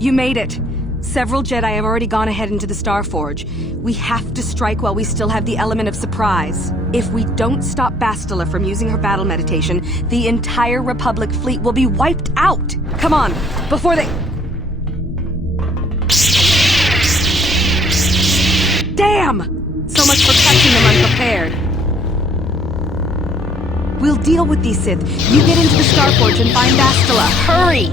You made it. Several Jedi have already gone ahead into the Starforge. We have to strike while we still have the element of surprise. If we don't stop Bastila from using her battle meditation, the entire Republic fleet will be wiped out! Come on, before they... Damn! So much for catching them unprepared. We'll deal with these Sith. You get into the Starforge and find Bastila. Hurry!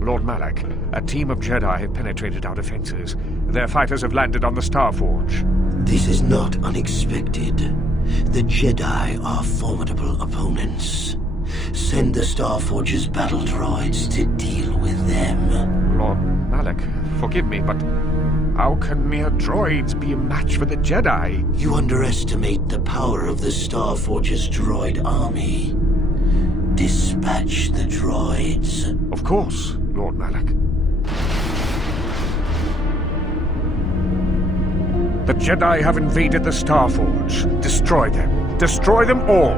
Lord Malak, a team of Jedi have penetrated our defenses. Their fighters have landed on the Starforge. This is not unexpected. The Jedi are formidable opponents. Send the Starforge's battle droids to deal with them. Lord Malak, forgive me, but how can mere droids be a match for the Jedi? You underestimate the power of the Starforge's droid army. Dispatch the droids. Of course, Lord Malak. The Jedi have invaded the Starforge. Destroy them. Destroy them all.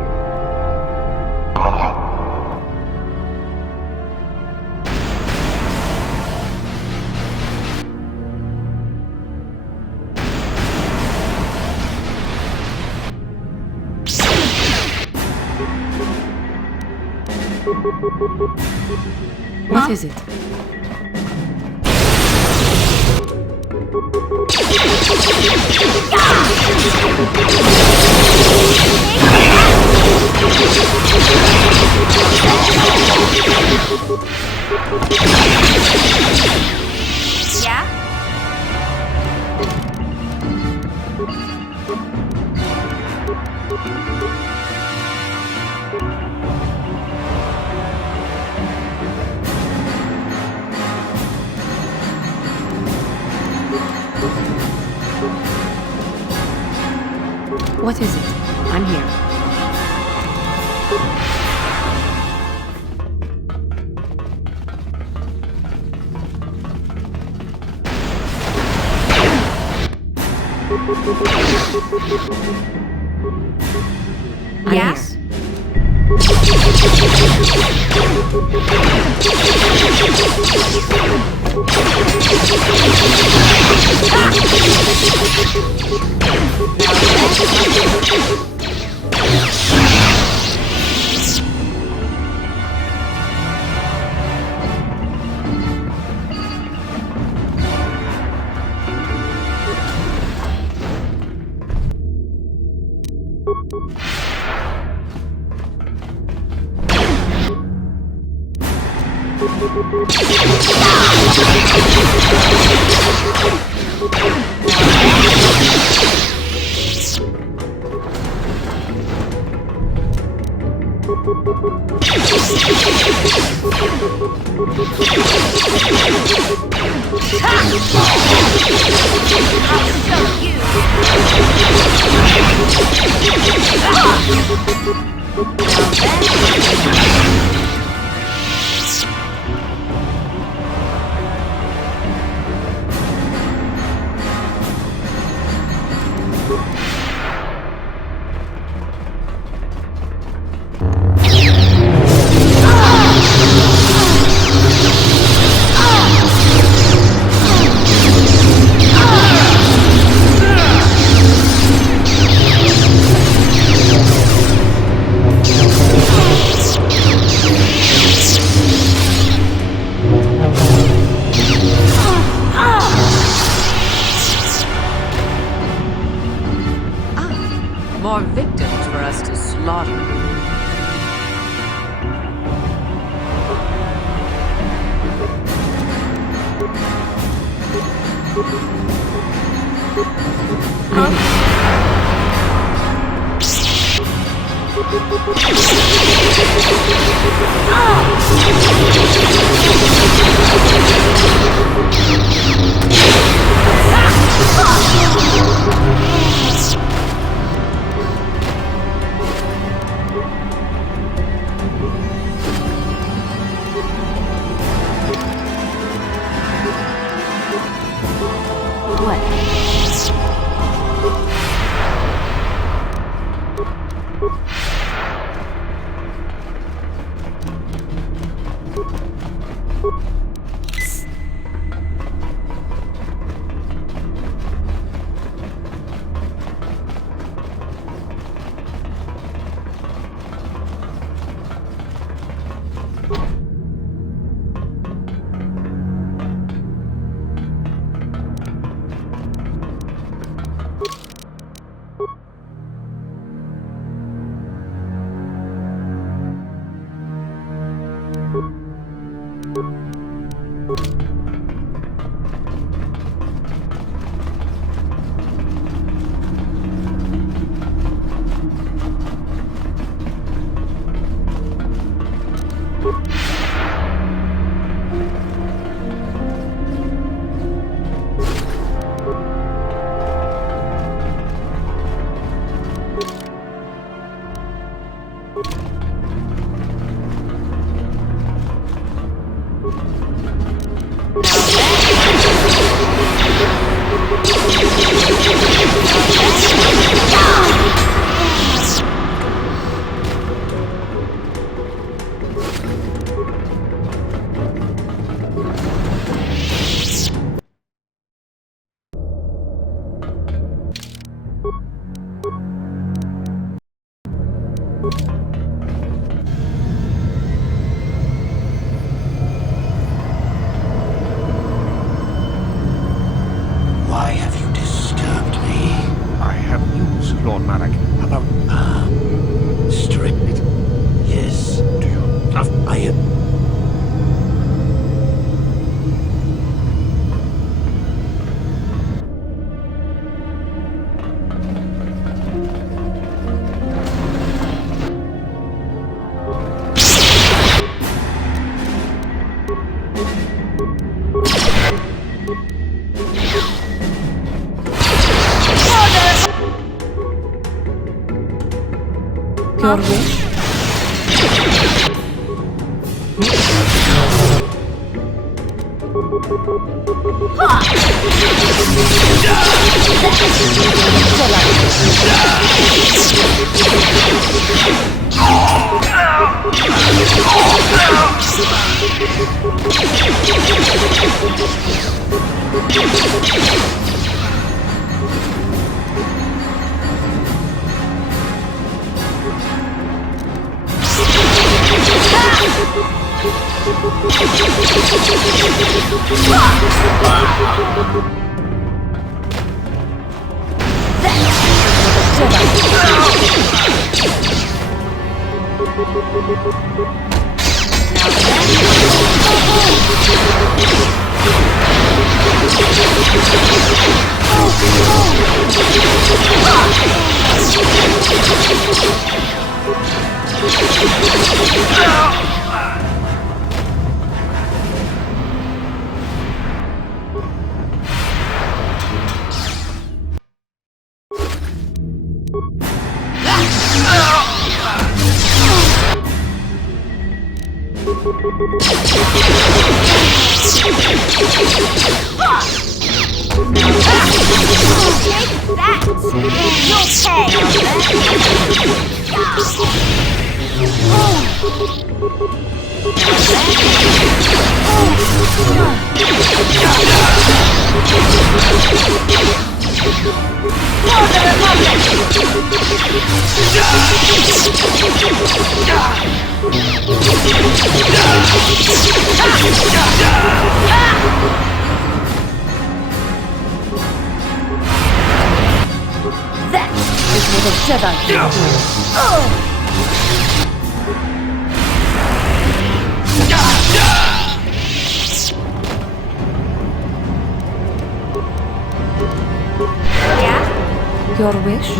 What is it? Yeah? What is it? I'm here. Yes? More victims for us to slaughter. Why have you disturbed me? I have news, Lord Malak, about... Strict? Yes. Do you... I am... Your wish? That is what the Jedi. Yeah? Your wish?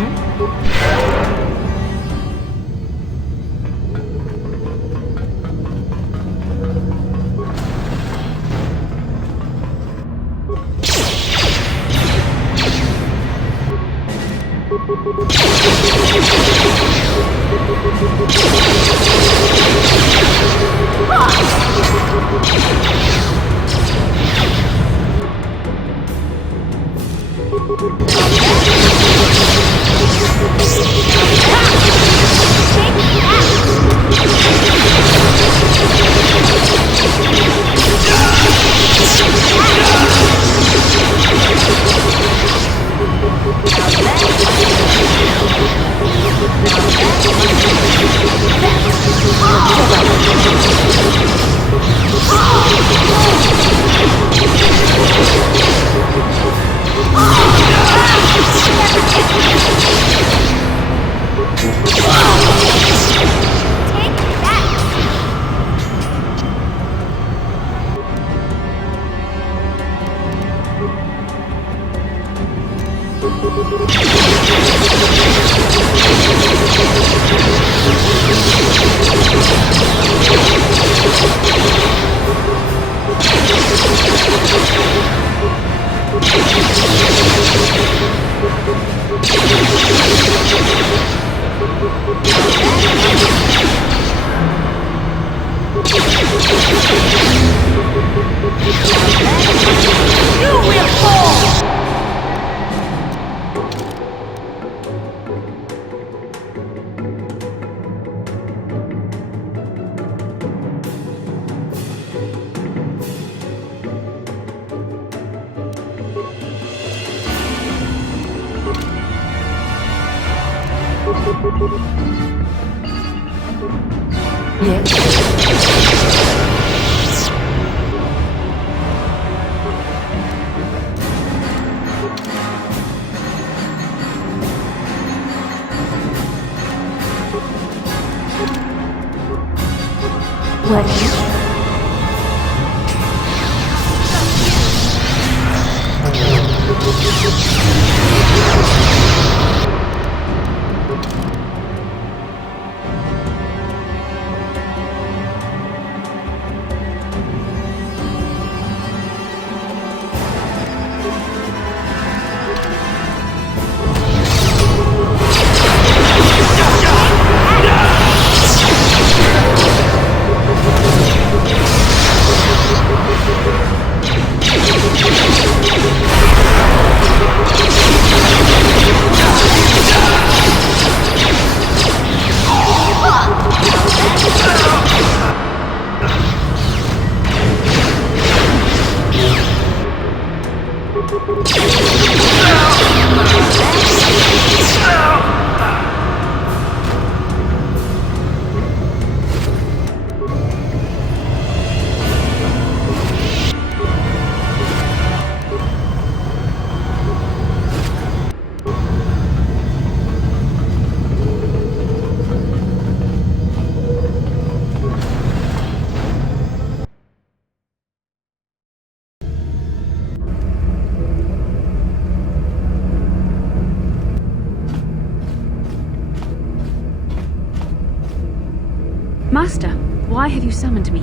Master, why have you summoned me?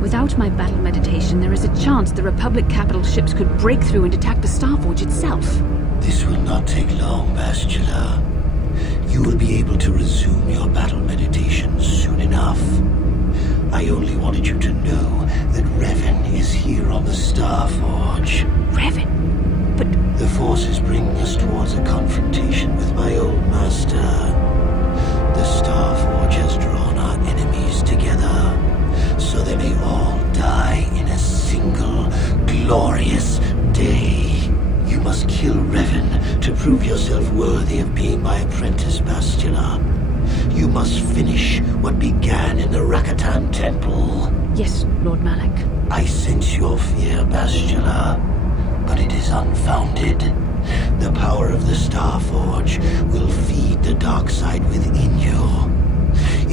Without my battle meditation, there is a chance the Republic capital ships could break through and attack the Starforge itself. This will not take long, Bastila. You will be able to resume your battle meditation soon enough. I only wanted you to know that Revan is here on the Starforge. Revan? But... The Force is bringing us towards a confrontation with my old master. The Starforge has drawn our enemies together, so they may all die in a single glorious day. You must kill Revan to prove yourself worthy of being my apprentice, Bastila. You must finish what began in the Rakatan Temple. Yes, Lord Malak. I sense your fear, Bastila, but it is unfounded. The power of the Starforge will feed the dark side within you.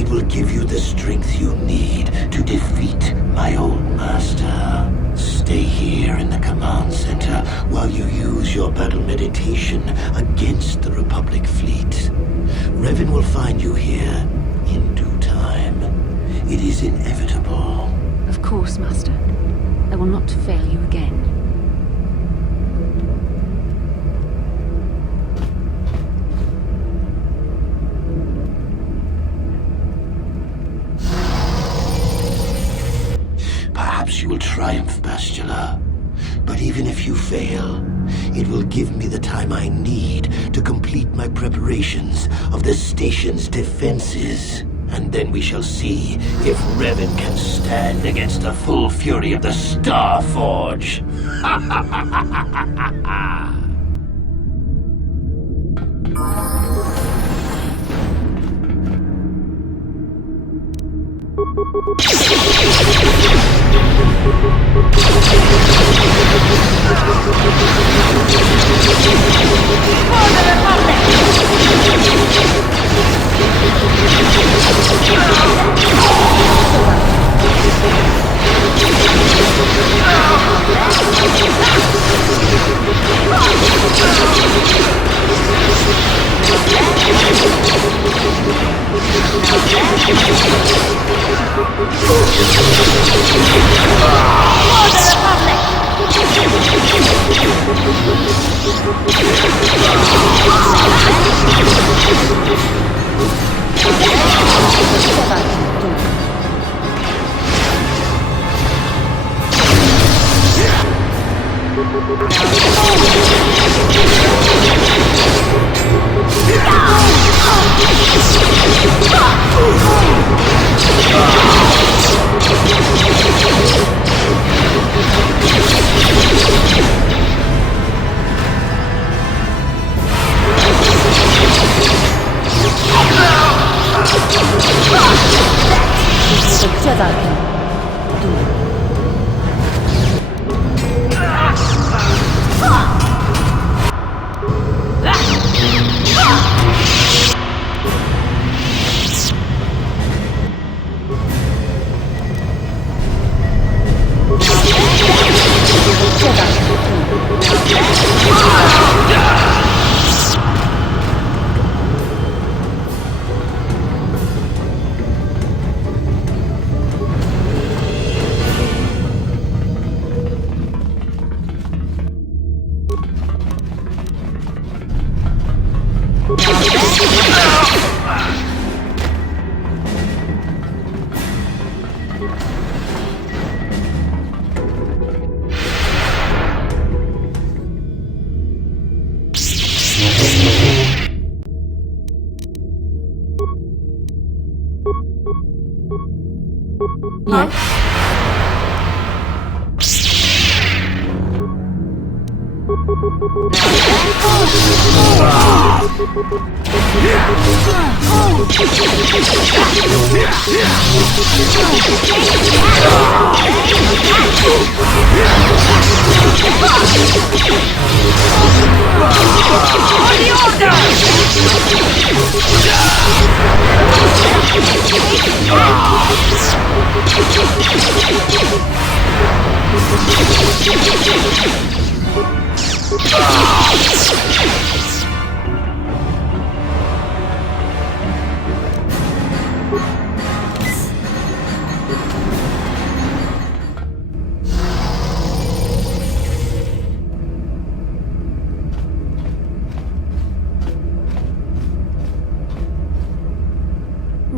It will give you the strength you need to defeat my old master. Stay here in the command center while you use your battle meditation against the Republic fleet. Revan will find you here in due time. It is inevitable. Of course, Master. I will not fail you again. Perhaps you will triumph, Bastila. But even if you fail, it will give me the time I need to complete my preparations of the station's defenses. And then we shall see if Revan can stand against the full fury of the Starforge.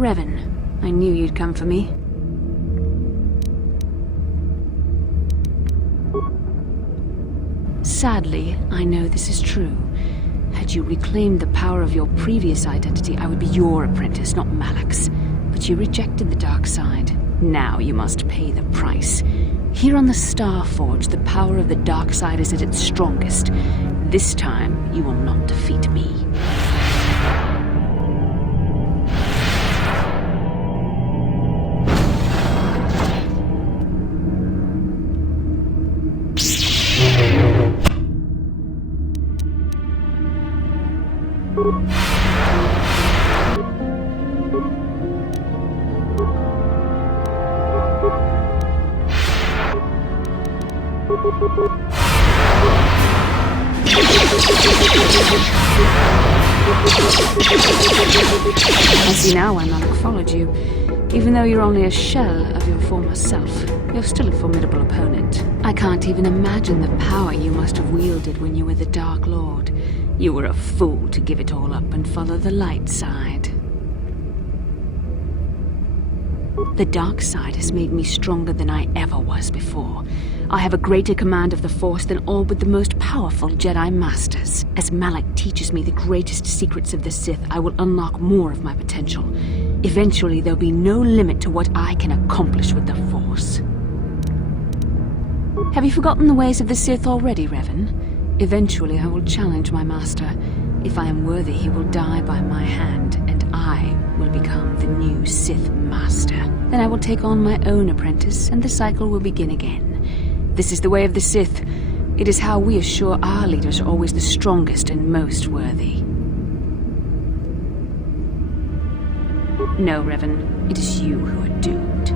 Revan, I knew you'd come for me. Sadly, I know this is true. Had you reclaimed the power of your previous identity, I would be your apprentice, not Malak's. But you rejected the dark side. Now you must pay the price. Here on the Starforge, the power of the dark side is at its strongest. This time, you will not defeat me. I see now why Malik followed you. Even though you're only a shell of your former self, you're still a formidable opponent. I can't even imagine the power you must have wielded when you were the Dark Lord. You were a fool to give it all up and follow the light side. The dark side has made me stronger than I ever was before. I have a greater command of the Force than all but the most powerful Jedi Masters. As Malik teaches me the greatest secrets of the Sith, I will unlock more of my potential. Eventually, there'll be no limit to what I can accomplish with the Force. Have you forgotten the ways of the Sith already, Revan? Eventually, I will challenge my master. If I am worthy, he will die by my hand, and I will become the new Sith Master. Then I will take on my own apprentice, and the cycle will begin again. This is the way of the Sith. It is how we assure our leaders are always the strongest and most worthy. No, Revan, it is you who are doomed.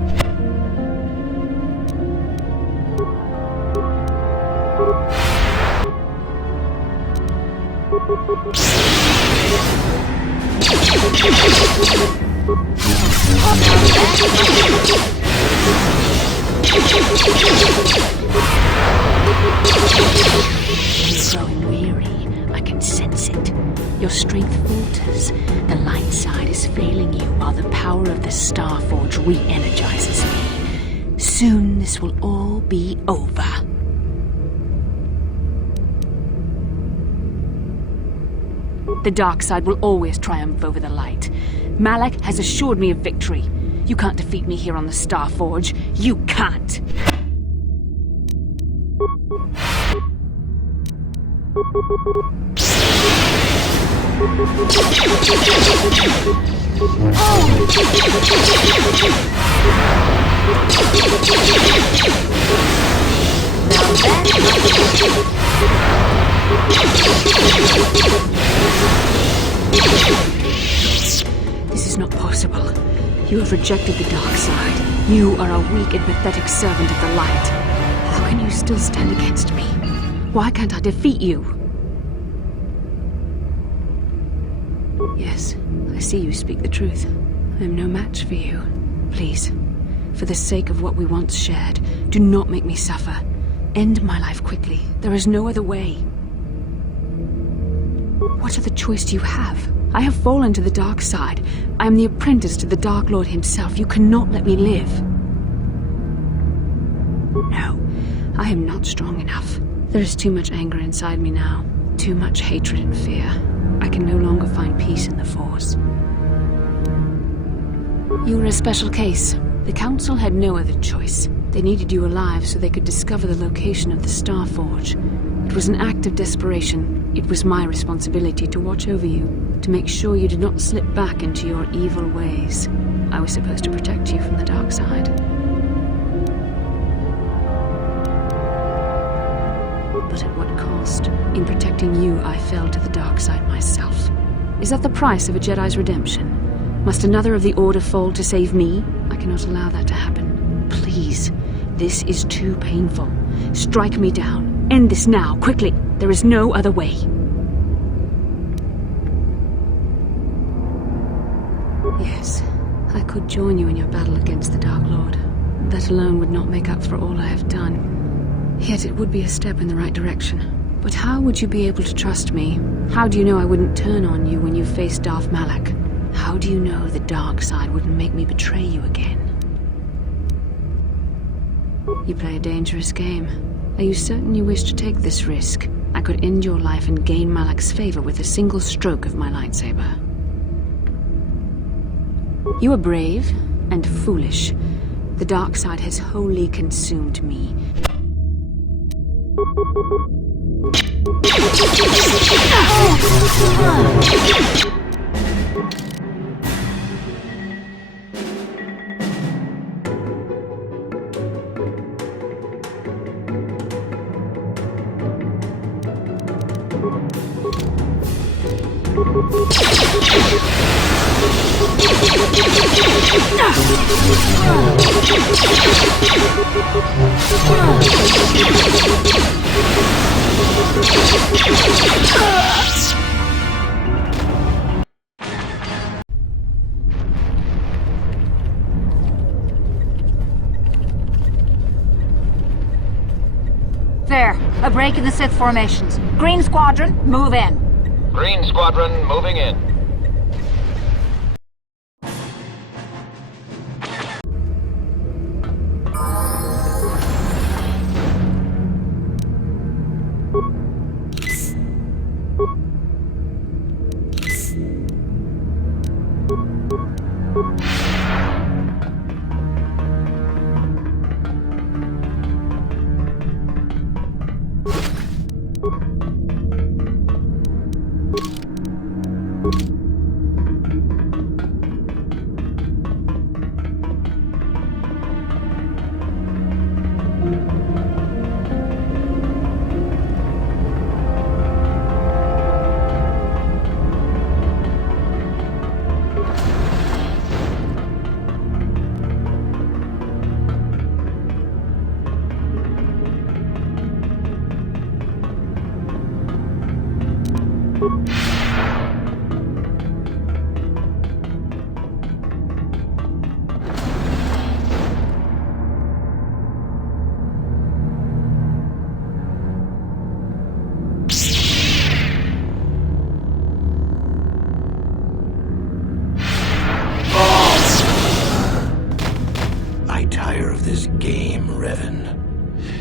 You're growing weary. I can sense it. Your strength falters. The light side is failing you while the power of the Starforge re-energizes me. Soon this will all be over. The dark side will always triumph over the light. Malak has assured me of victory. You can't defeat me here on the Starforge. You can't! This is not possible. You have rejected the dark side. You are a weak and pathetic servant of the light. How can you still stand against me? Why can't I defeat you? Yes, I see you speak the truth. I am no match for you. Please, for the sake of what we once shared, do not make me suffer. End my life quickly. There is no other way. What other choice do you have? I have fallen to the dark side. I am the apprentice to the Dark Lord himself. You cannot let me live. No, I am not strong enough. There is too much anger inside me now. Too much hatred and fear. I can no longer find peace in the Force. You were a special case. The Council had no other choice. They needed you alive so they could discover the location of the Starforge. It was an act of desperation. It was my responsibility to watch over you, to make sure you did not slip back into your evil ways. I was supposed to protect you from the dark side. But at what cost? In protecting you, I fell to the dark side myself. Is that the price of a Jedi's redemption? Must another of the Order fall to save me? I cannot allow that to happen. Please, this is too painful. Strike me down. End this now, quickly. There is no other way. Yes, I could join you in your battle against the Dark Lord. That alone would not make up for all I have done. Yet it would be a step in the right direction. But how would you be able to trust me? How do you know I wouldn't turn on you when you faced Darth Malak? How do you know the dark side wouldn't make me betray you again? You play a dangerous game. Are you certain you wish to take this risk? I could end your life and gain Malak's favor with a single stroke of my lightsaber. You are brave and foolish. The dark side has wholly consumed me. There, a break in the Sith formations. Green Squadron, move in. Green Squadron moving in.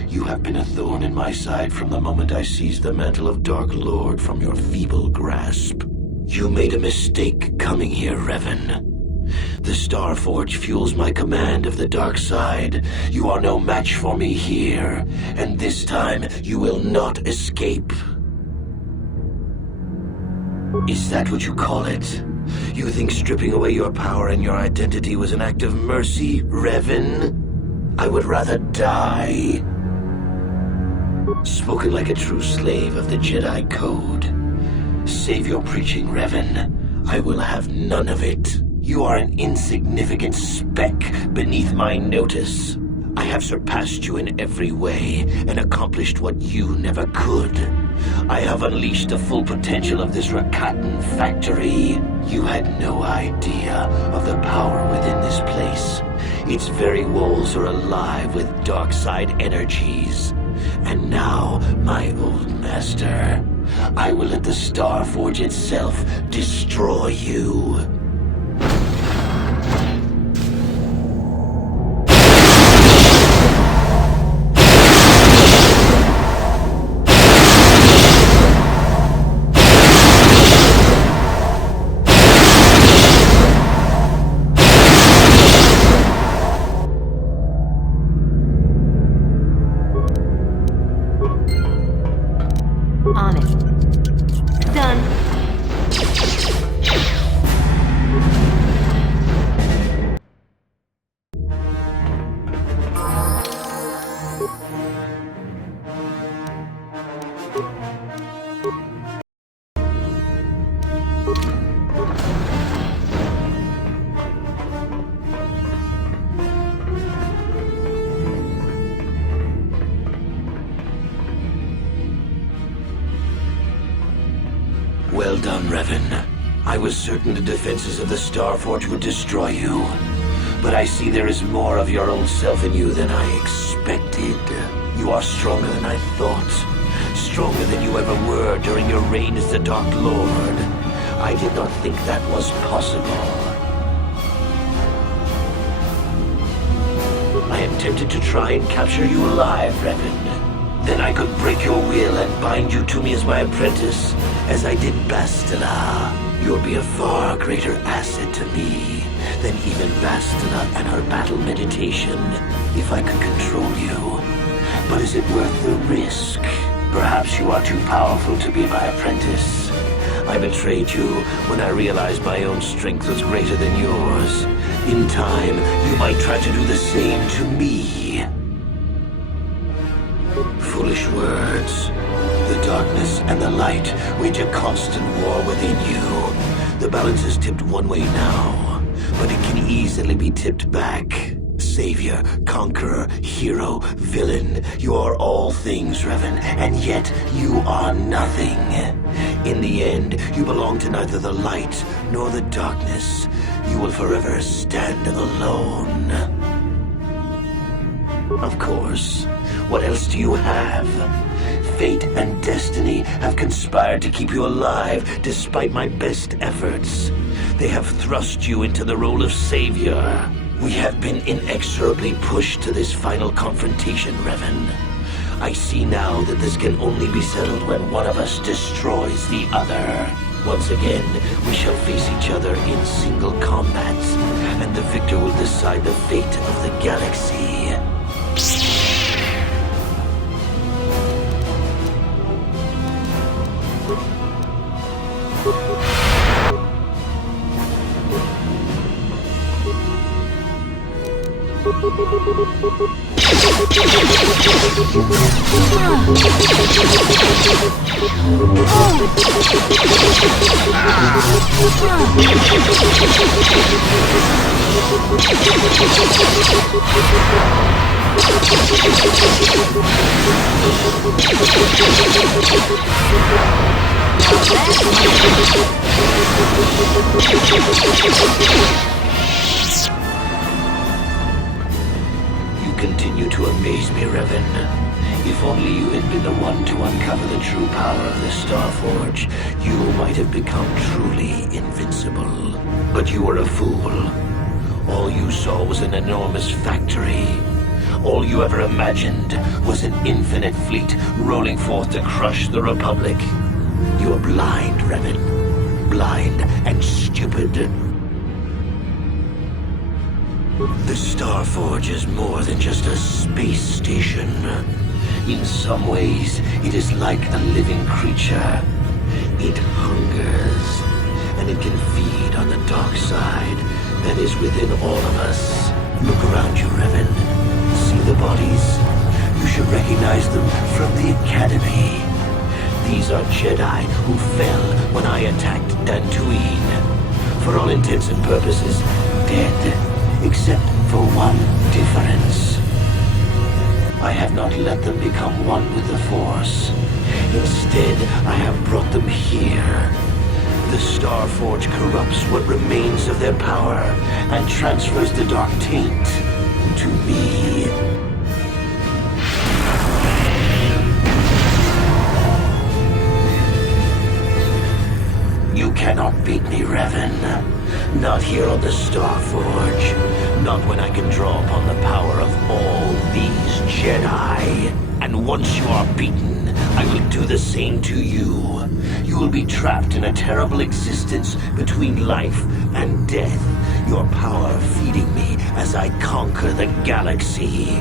You have been a thorn in my side from the moment I seized the mantle of Dark Lord from your feeble grasp. You made a mistake coming here, Revan. The Star Forge fuels my command of the dark side. You are no match for me here, and this time you will not escape. Is that what you call it? You think stripping away your power and your identity was an act of mercy, Revan? I would rather die. Spoken like a true slave of the Jedi Code. Save your preaching, Revan. I will have none of it. You are an insignificant speck beneath my notice. I have surpassed you in every way and accomplished what you never could. I have unleashed the full potential of this Rakatan factory. You had no idea of the power within this place. Its very walls are alive with dark side energies. And now, my old master, I will let the Star Forge itself destroy you. On it. Done. Well done, Revan. I was certain the defenses of the Star Forge would destroy you. But I see there is more of your old self in you than I expected. You are stronger than I thought. Stronger than you ever were during your reign as the Dark Lord. I did not think that was possible. I am tempted to try and capture you alive, Revan. Then I could break your will and bind you to me as my apprentice, as I did Bastila. You'll be a far greater asset to me than even Bastila and her battle meditation, if I could control you. But is it worth the risk? Perhaps you are too powerful to be my apprentice. I betrayed you when I realized my own strength was greater than yours. In time, you might try to do the same to me. Foolish words. The darkness and the light wage a constant war within you. The balance is tipped one way now, but it can easily be tipped back. Savior, conqueror, hero, villain, you are all things, Revan, and yet you are nothing. In the end, you belong to neither the light nor the darkness. You will forever stand alone. Of course. What else do you have? Fate and destiny have conspired to keep you alive despite my best efforts. They have thrust you into the role of savior. We have been inexorably pushed to this final confrontation, Revan. I see now that this can only be settled when one of us destroys the other. Once again, we shall face each other in single combat, and the victor will decide the fate of the galaxy. You continue to amaze me, Revan. If only you had been the one to uncover the true power of the Starforge, you might have become truly invincible. But you were a fool. All you saw was an enormous factory. All you ever imagined was an infinite fleet rolling forth to crush the Republic. You are blind, Revan. Blind and stupid. The Starforge is more than just a space station. In some ways, it is like a living creature. It hungers, and it can feed on the dark side that is within all of us. Look around you, Revan. See the bodies? You should recognize them from the Academy. These are Jedi who fell when I attacked Dantooine. For all intents and purposes, dead, except for one difference. I have not let them become one with the Force. Instead, I have brought them here. The Starforge corrupts what remains of their power and transfers the dark taint to me. You cannot beat me, Revan. Not here on the Starforge. Not when I can draw upon the power of all these Jedi. And once you are beaten, I will do the same to you. You will be trapped in a terrible existence between life and death. Your power feeding me as I conquer the galaxy.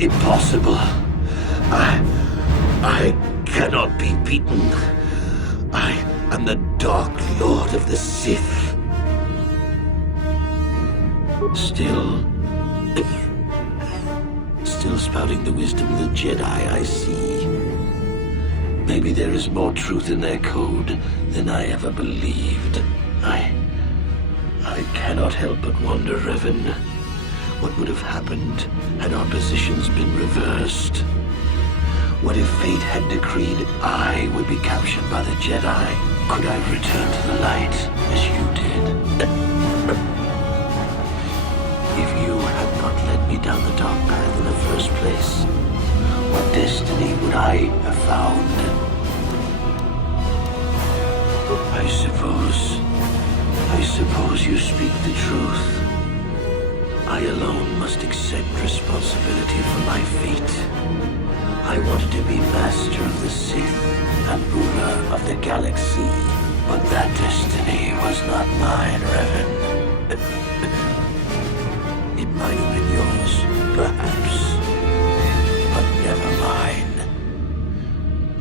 Impossible. I cannot be beaten. I am the Dark Lord of the Sith. Still spouting the wisdom of the Jedi, I see. Maybe there is more truth in their code than I ever believed. I cannot help but wonder, Revan, what would have happened had our positions been reversed? What if fate had decreed I would be captured by the Jedi? Could I return to the light as you did? If you had not led me down the dark path in the first place, what destiny would I have found? I suppose you speak the truth. I alone must accept responsibility for my fate. I wanted to be master of the Sith and ruler of the galaxy, but that destiny was not mine, Revan. It might have been yours, perhaps, but never mine.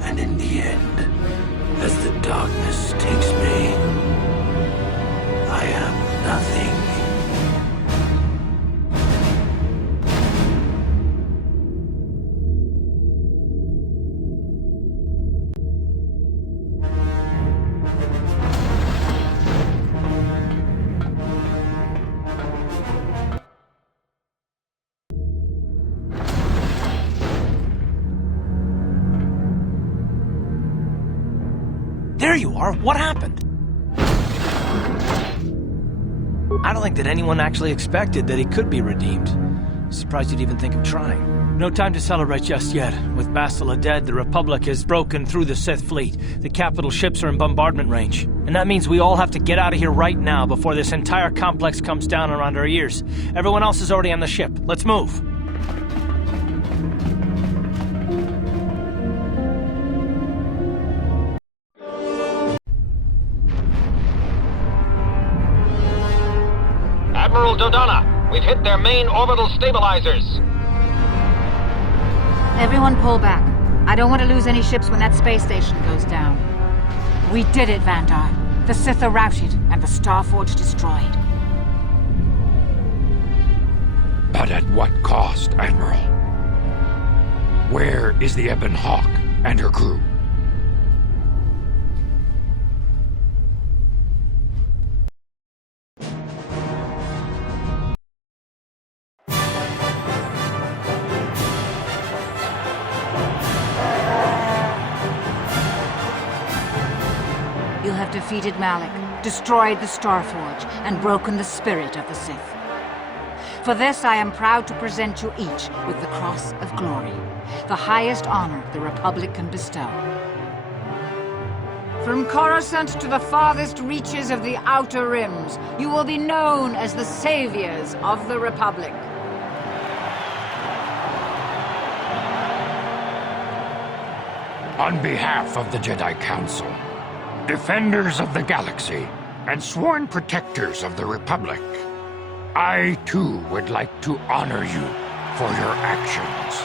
And in the end, as the darkness takes me, I am nothing. There you are! What happened? I don't think that anyone actually expected that he could be redeemed. Surprised you'd even think of trying. No time to celebrate just yet. With Bastila dead, the Republic has broken through the Sith fleet. The capital ships are in bombardment range. And that means we all have to get out of here right now before this entire complex comes down around our ears. Everyone else is already on the ship. Let's move! Admiral Dodonna, we've hit their main orbital stabilizers. Everyone pull back. I don't want to lose any ships when that space station goes down. We did it, Vandar. The Sith are routed, and the Starforge destroyed. But at what cost, Admiral? Where is the Ebon Hawk and her crew? You have defeated Malak, destroyed the Starforge, and broken the spirit of the Sith. For this, I am proud to present you each with the Cross of Glory, the highest honor the Republic can bestow. From Coruscant to the farthest reaches of the Outer Rims, you will be known as the saviors of the Republic. On behalf of the Jedi Council, defenders of the galaxy, and sworn protectors of the Republic, I too would like to honor you for your actions.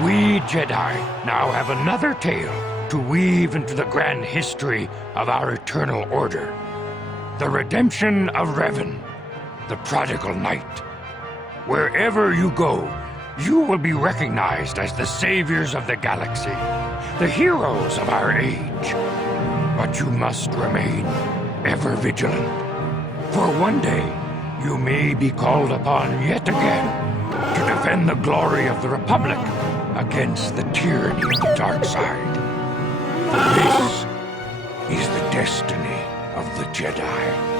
We Jedi now have another tale to weave into the grand history of our eternal order. The redemption of Revan, the prodigal knight. Wherever you go, you will be recognized as the saviors of the galaxy, the heroes of our age. But you must remain ever vigilant, for one day you may be called upon yet again to defend the glory of the Republic against the tyranny of the dark side. For this is the destiny of the Jedi.